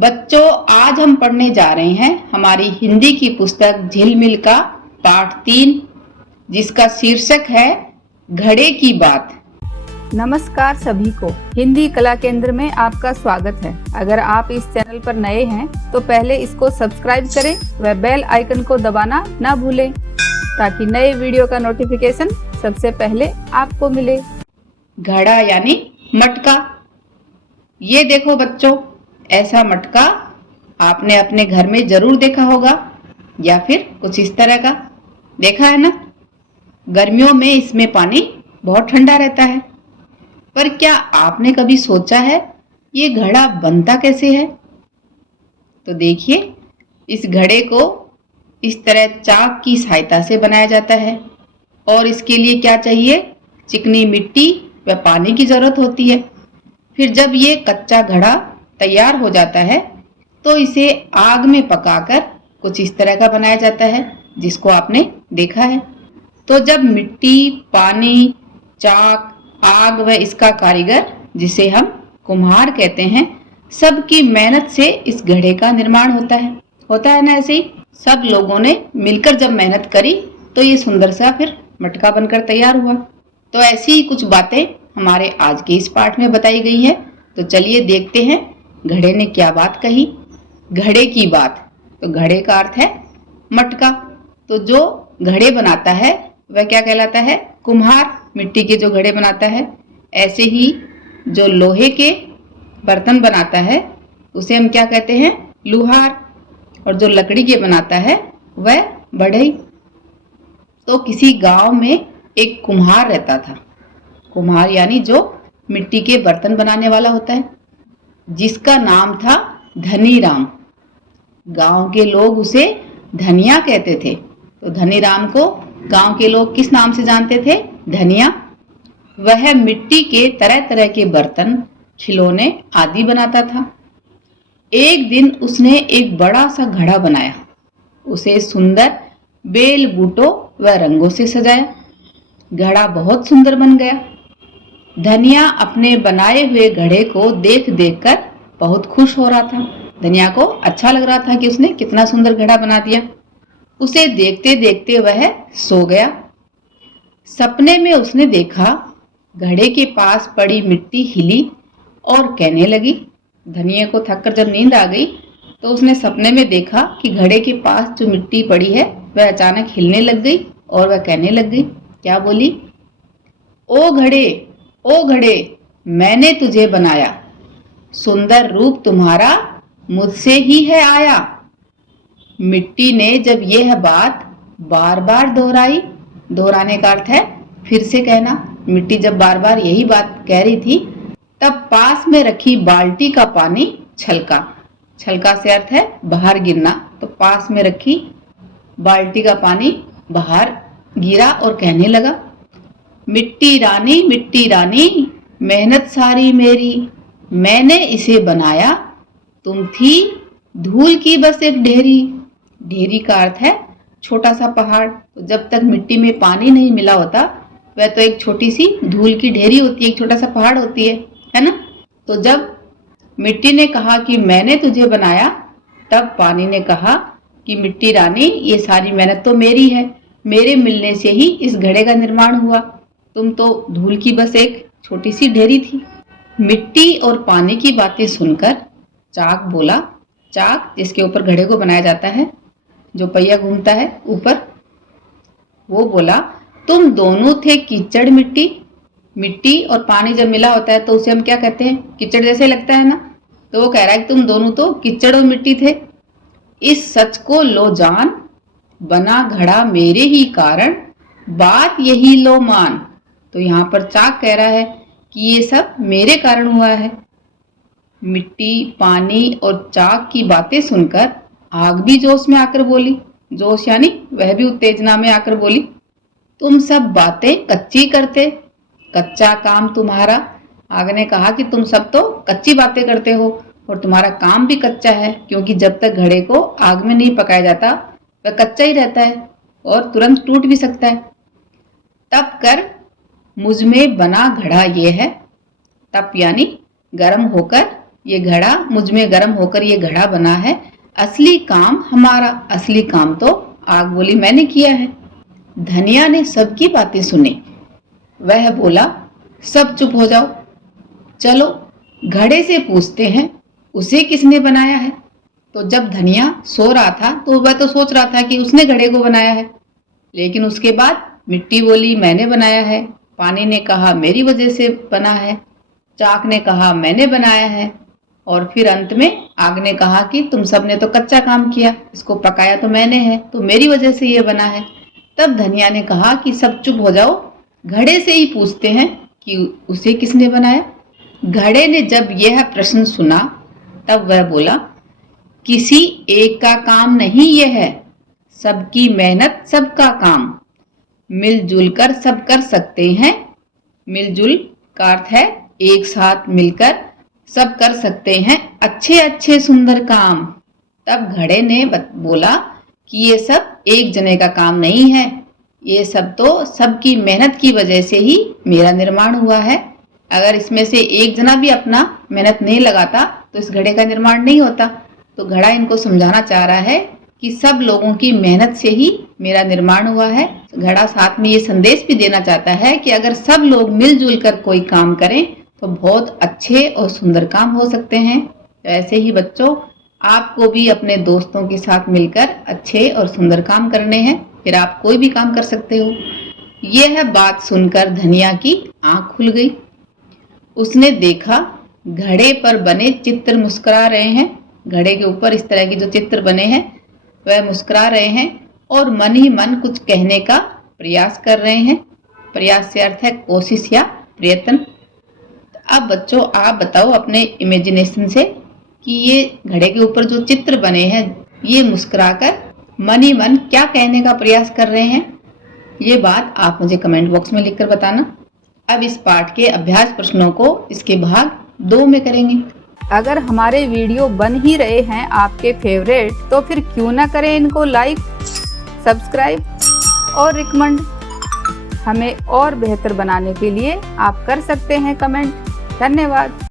बच्चों, आज हम पढ़ने जा रहे हैं हमारी हिंदी की पुस्तक झिलमिल का पाठ 3, जिसका शीर्षक है घड़े की बात। नमस्कार सभी को, हिंदी कला केंद्र में आपका स्वागत है। अगर आप इस चैनल पर नए हैं तो पहले इसको सब्सक्राइब करें व बेल आइकन को दबाना ना भूलें ताकि नए वीडियो का नोटिफिकेशन सबसे पहले आपको मिले। घड़ा यानी मटका। ये देखो बच्चों, ऐसा मटका आपने अपने घर में जरूर देखा होगा या फिर कुछ इस तरह का देखा है ना। गर्मियों में इसमें पानी बहुत ठंडा रहता है, पर क्या आपने कभी सोचा है ये घड़ा बनता कैसे है? तो देखिए, इस घड़े को इस तरह चाक की सहायता से बनाया जाता है और इसके लिए क्या चाहिए? चिकनी मिट्टी व पानी की जरूरत होती है। फिर जब ये कच्चा घड़ा तैयार हो जाता है तो इसे आग में पकाकर कुछ इस तरह का बनाया जाता है, जिसको आपने देखा है। तो जब मिट्टी, पानी, चाक, आग व इसका कारीगर, जिसे हम कुम्हार कहते हैं, सबकी मेहनत से इस घड़े का निर्माण होता है ना। ऐसे ही सब लोगों ने मिलकर जब मेहनत करी तो ये सुंदर सा फिर मटका बनकर तैयार हुआ। तो ऐसी ही कुछ बातें हमारे आज के इस पाठ में बताई गई है। तो चलिए देखते हैं घड़े ने क्या बात कही। घड़े की बात, तो घड़े का अर्थ है मटका। तो जो घड़े बनाता है वह क्या कहलाता है? कुम्हार। मिट्टी के जो घड़े बनाता है। ऐसे ही जो लोहे के बर्तन बनाता है उसे हम क्या कहते हैं? लुहार। और जो लकड़ी के बनाता है वह बढ़ई। तो किसी गांव में एक कुम्हार रहता था। कुम्हार यानी जो मिट्टी के बर्तन बनाने वाला होता है, जिसका नाम था धनीराम। गांव के लोग उसे धनिया कहते थे। तो धनीराम को गांव के लोग किस नाम से जानते थे? धनिया। वह मिट्टी के तरह तरह के बर्तन, खिलौने आदि बनाता था। एक दिन उसने एक बड़ा सा घड़ा बनाया। उसे सुंदर बेल बूटों व रंगों से सजाया। घड़ा बहुत सुंदर बन गया। धनिया अपने बनाए हुए घड़े को देख देख कर बहुत खुश हो रहा था। धनिया को अच्छा लग रहा था कि उसने कितना सुंदर घड़ा बना दिया। उसे देखते देखते वह सो गया। सपने में उसने देखा घड़े के पास पड़ी मिट्टी हिली और कहने लगी। धनिया को थककर जब नींद आ गई तो उसने सपने में देखा कि घड़े के पास जो मिट्टी पड़ी है वह अचानक हिलने लग गई और वह कहने लग गई। क्या बोली? ओ घड़े, मैंने तुझे बनाया, सुंदर रूप तुम्हारा मुझसे ही है आया। मिट्टी ने जब यह बात बार बार दोहराई, दोहराने का अर्थ है फिर से कहना। मिट्टी जब बार बार यही बात कह रही थी, तब पास में रखी बाल्टी का पानी छलका। छलका से अर्थ है बाहर गिरना। तो पास में रखी बाल्टी का पानी बाहर गिरा और कहने लगा, मिट्टी रानी, मेहनत सारी मेरी, मैंने इसे बनाया, तुम थी धूल की बस एक ढेरी। ढेरी का अर्थ है छोटा सा पहाड़। तो जब तक मिट्टी में पानी नहीं मिला होता वह तो एक छोटी सी धूल की ढेरी होती है, एक छोटा सा पहाड़ होती है ना। तो जब मिट्टी ने कहा कि मैंने तुझे बनाया, तब पानी ने कहा कि मिट्टी रानी, ये सारी मेहनत तो मेरी है, मेरे मिलने से ही इस घड़े का निर्माण हुआ, तुम तो धूल की बस एक छोटी सी ढेरी थी। मिट्टी और पानी की बातें सुनकर चाक बोला। चाक जिसके ऊपर घड़े को बनाया जाता है, जो पहिया घूमता है ऊपर, वो बोला, तुम दोनों थे कीचड़ मिट्टी। मिट्टी और पानी जब मिला होता है तो उसे हम क्या कहते हैं? कीचड़ जैसे लगता है ना। तो वो कह रहा है कि तुम दोनों तो कीचड़ और मिट्टी थे। इस सच को लो जान, बना घड़ा मेरे ही कारण, बात यही लो मान। तो यहाँ पर चाक कह रहा है कि ये सब मेरे कारण हुआ है। मिट्टी, पानी और चाक की बातें सुनकर आग भी जोश में आकर बोली। जोश यानी वह भी उत्तेजना में आकर बोली, तुम सब बातें कच्ची करते, कच्चा काम तुम्हारा। आग ने कहा कि तुम सब तो कच्ची बातें करते हो और तुम्हारा काम भी कच्चा है, क्योंकि जब तक घड़े को आग में नहीं पकाया जाता वह कच्चा ही रहता है और तुरंत टूट भी सकता है। तप कर मुझ में बना घड़ा ये है। तप यानी गर्म होकर ये घड़ा मुझ में गर्म होकर ये घड़ा बना है, असली काम हमारा, असली काम तो आग बोली मैंने किया है। धनिया ने सबकी बातें सुनी। वह बोला, सब चुप हो जाओ, चलो घड़े से पूछते हैं उसे किसने बनाया है। तो जब धनिया सो रहा था तो वह तो सोच रहा था कि उसने घड़े को बनाया है, लेकिन उसके बाद मिट्टी बोली मैंने बनाया है, पानी ने कहा मेरी वजह से बना है, चाक ने कहा मैंने बनाया है, और फिर अंत में आग ने कहा कि तुम सबने तो कच्चा काम किया, इसको पकाया तो मैंने है, तो मेरी वजह से ये बना है। तब धनिया ने कहा कि सब चुप हो जाओ, घड़े से ही पूछते हैं कि उसे किसने बनाया। घड़े ने जब यह प्रश्न सुना तब वह बोला, किसी एक का काम नहीं यह है, सबकी मेहनत सबका काम, मिलजुल कर सब कर सकते हैं। मिलजुल का अर्थ है एक साथ मिलकर सब कर सकते हैं अच्छे अच्छे सुंदर काम। तब घड़े ने बोला कि ये सब एक जने का काम नहीं है, ये सब तो सबकी मेहनत की वजह से ही मेरा निर्माण हुआ है। अगर इसमें से एक जना भी अपना मेहनत नहीं लगाता तो इस घड़े का निर्माण नहीं होता। तो घड़ा इनको समझाना चाह रहा है कि सब लोगों की मेहनत से ही मेरा निर्माण हुआ है। घड़ा साथ में ये संदेश भी देना चाहता है कि अगर सब लोग मिलजुल कर कोई काम करें तो बहुत अच्छे और सुंदर काम हो सकते हैं। तो ऐसे ही बच्चों, आपको भी अपने दोस्तों के साथ मिलकर अच्छे और सुंदर काम करने हैं, फिर आप कोई भी काम कर सकते हो। यह बात सुनकर धनिया की आंख खुल गई। उसने देखा घड़े पर बने चित्र मुस्कुरा रहे हैं। घड़े के ऊपर इस तरह के जो चित्र बने हैं वह मुस्कुरा रहे हैं और मन ही मन कुछ कहने का प्रयास कर रहे हैं। प्रयास से अर्थ है कोशिश या प्रयत्न। अब बच्चों, आप बताओ अपने इमेजिनेशन से कि ये घड़े के ऊपर जो चित्र बने हैं ये मुस्कुराकर मन ही मन क्या कहने का प्रयास कर रहे हैं। ये बात आप मुझे कमेंट बॉक्स में लिखकर बताना। अब इस पाठ के अभ्यास प्रश्नों को इसके भाग 2 में करेंगे। अगर हमारे वीडियो बन ही रहे हैं आपके फेवरेट, तो फिर क्यों ना करें इनको लाइक, सब्सक्राइब और रिकमेंड। हमें और बेहतर बनाने के लिए आप कर सकते हैं कमेंट। धन्यवाद।